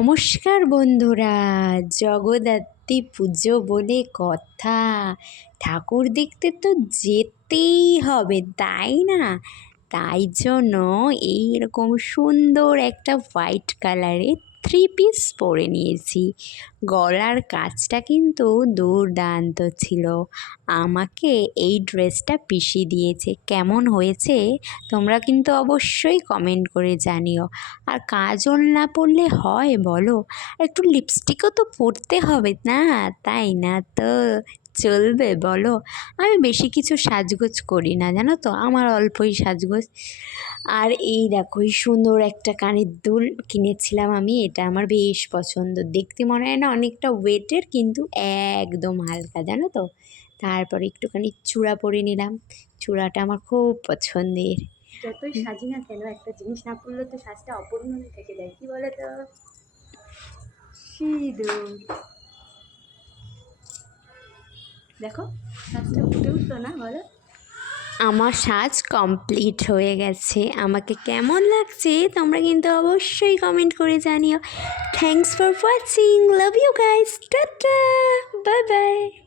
নমস্কার বন্ধুরা, জগদ্ধাত্রী পুজো বলে কথা। ঠাকুর দেখতে তো যেতেই হবে, তাই না? তাই জন্য এইরকম সুন্দর একটা হোয়াইট কালারের থ্রি পিস পরে নিয়েছি। গলার কাজটা কিন্তু দুর্দান্ত ছিল। আমাকে এই ড্রেসটা পিসি দিয়েছে। কেমন হয়েছে তোমরা কিন্তু অবশ্যই কমেন্ট করে জানিও। আর কাজল না পরলে হয় বলো? একটু লিপস্টিকও তো পরতে হবে না, তাই না তো? চলবে বলো? আমি বেশি কিছু সাজগোজ করি না, জানো তো, আমার অল্পই সাজগোজ। আর এই দেখো, এই সুন্দর একটা কানের দুল কিনেছিলাম আমি, এটা আমার বেশ পছন্দ। দেখতে মনে হয় না অনেকটা ওয়েটের, কিন্তু একদম হালকা, জানো তো। তারপরে একটুখানি চূড়া পরে নিলাম, চূড়াটা আমার খুব পছন্দের। যতই সাজি না কেন, একটা জিনিস না পড়লে তো সাজটা অপূর্ণ থেকে যায়। কি বলে তো? সিঁদুর। দেখো, সাজটা ফুটে উঠলো না, বলো? আমার সাজ কমপ্লিট হয়ে গেছে। আমাকে কেমন লাগছে তোমরা কিন্তু অবশ্যই কমেন্ট করে জানিও। Thanks for watching, love you guys, tata, bye by.